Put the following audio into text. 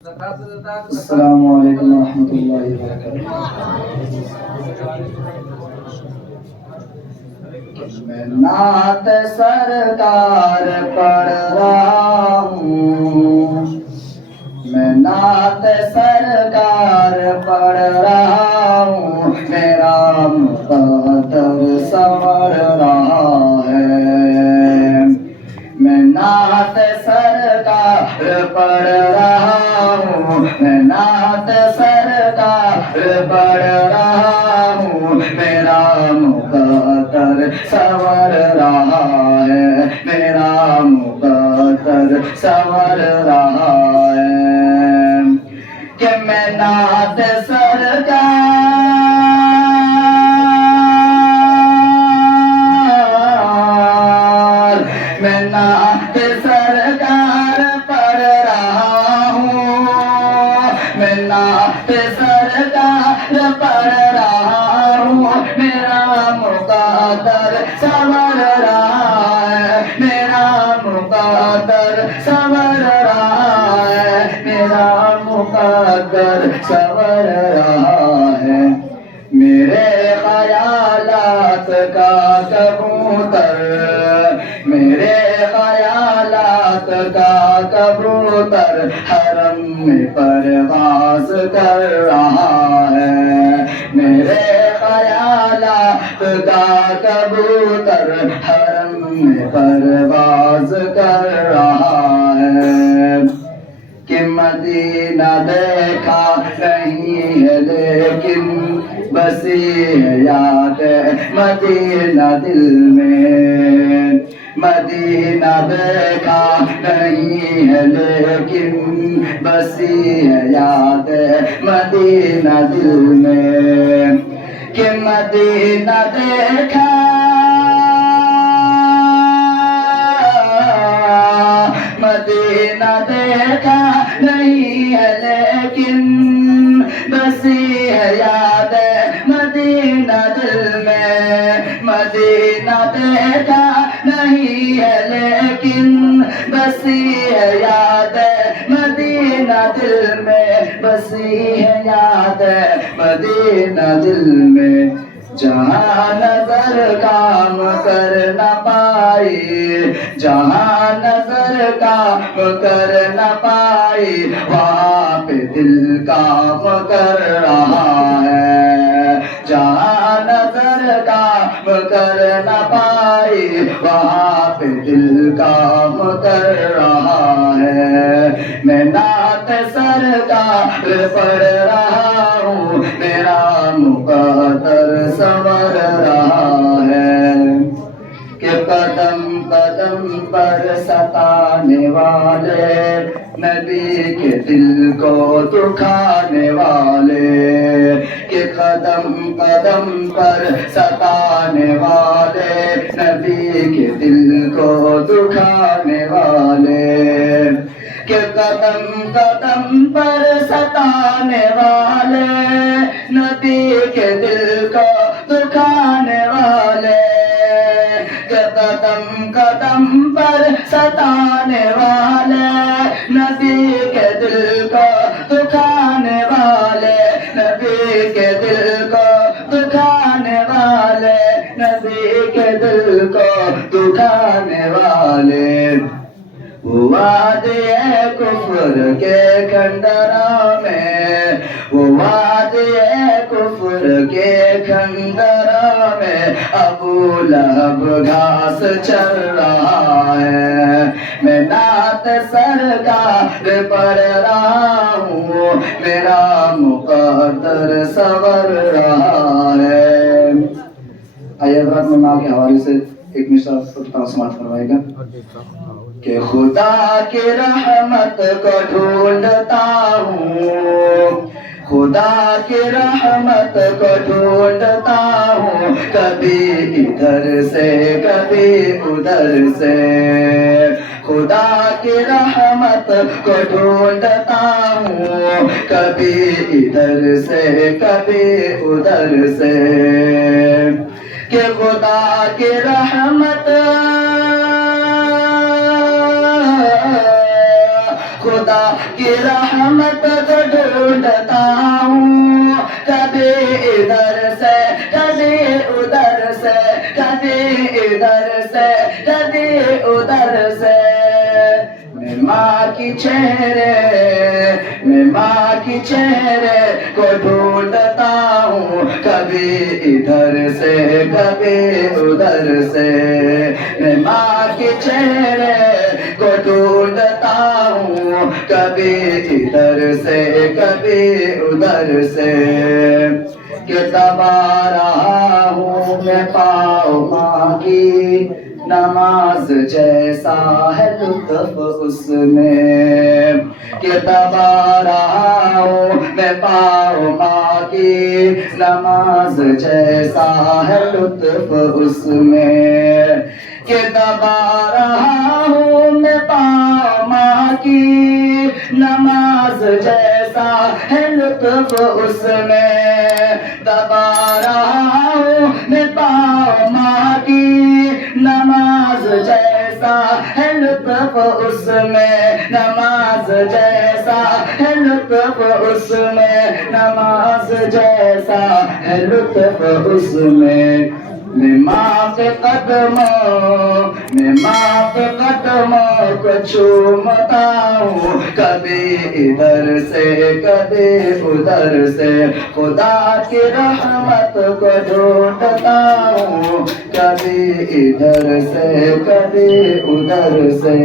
السلام علیکم ورحمۃ اللہ وبرکاتہ۔ میں نعت سرکار پڑھ رہا ہوں، میں نعت سرکار پڑھ رہا ہوں، میرا مقدر سنور رہا ہے۔ میں نعت سرکار پڑھ رہا ہوں، میں نعت سرکار پڑھ رہا ہوں، میرا مقدر سنور رہا ہے، میرا مقدر سنور رہا ہے کہ میں نعت سرکار میں نعت سرکار پڑھ رہا ہوں، میں نعت سرکار پڑھ رہا ہوں، میرا مقدر سنور رہا ہے، میرا مقدر سنور رہا ہے، میرا مقدر سنور رہا ہے۔ میرے خیالات کا کبوتر، میرے خیالات کا کبوتر حرم میں پرواز کر رہا ہے، میرے خیالات کا کبوتر حرم میں پرواز کر رہا ہے کہ مدینہ دیکھا نہیں ہے لیکن بسی ہے یاد مدینہ دل میں، مدینہ دیکھا نہیں ہے لیکن بسی ہے یاد مدینہ دل میں، کہ مدینہ دیکھا مدینہ دیکھا نہیں ہے لیکن بسی ہے یاد مدینہ دل میں، مدینہ دیکھا نہیں ہے لیکن بسی ہے یاد مدینہ دل میں، بسی ہے یاد مدینہ دل میں۔ جہاں نظر کام کر نہ پائی، جہاں نظر کام کر نہ پائی، وہاں پہ دل کام کر رہا ہے، جہاں نظر کام کر نہ پائی، وہاں پہ دل کام کر رہا ہے۔ میں نعت سرکار پڑھ رہا ہوں، میرا مقدر سنور رہا ہے کہ قدم قدم پر ستانے والے نبی کے دل کو دکھانے والے، کہ قدم قدم پر ستانے والے نبی کے دل کو دکھانے والے، کہ قدم قدم پر ستانے والے نبی کے دل کو دکھانے والے، کہ قدم قدم پر ستانے والے نبی کے دل کو دکھانے والے، نبی کے دل کو دکھانے والے، نبی کے دل کو دکھانے والے۔ وہ وادی کفر کے کھنڈرا میں، وہ وادی کفر کے کھنڈرا میں ابو لہب گھاس چر رہا ہے۔ میں نعت سرکار پڑھ رہا ہوں، میرا مقدر سنور رہا ہے۔ آئیے حضرات میں ماں کے حوالے سے ایک مصرع سماعت فرمائے گا کہ خدا کی رحمت کو ڈھونڈتا ہوں، خدا کی رحمت کو ڈھونڈتا ہوں، کبھی ادھر سے کبھی ادھر سے، خدا کی رحمت کو ڈھونڈتا ہوں، کبھی ادھر سے کبھی ادھر سے، کہ خدا کی رحمت خدا کی رحمت کو ڈھونڈتا ہوں کبھی ادھر سے کبھی ادھر سے کبھی ادھر سے کبھی ادھر سے میں ماں کی چہرے کو ڈھونڈتا ہوں کبھی ادھر سے کبھی ادھر سے میں ماں کے چہرے کو ڈھونڈتا ہوں کبھی ادھر سے کبھی ادھر سے کہ دبا رہا ہوں میں پاؤں ماں کی نماز جیسا ہے لطف اس میں کہ دبا رہا ہوں میں پاؤں ماں کی نماز جیسا ہے لطف اس میں کہ دبا رہا ہوں میں پاؤں ماں کی نماز جیسا ہے لطف اس میں دبا رہا ہوں میں پاؤں ماں کی نماز جیسا ہے لطف اس میں نماز جیسا ہے لطف اس میں نماز جیسا ہے لطف اس میں میں ماں کے قدموں کو چومتا ہوں کبھی ادھر سے کبھی ادھر سے خدا کی رحمت کو ڈھونڈتا ہوں کبھی ادھر سے کبھی ادھر سے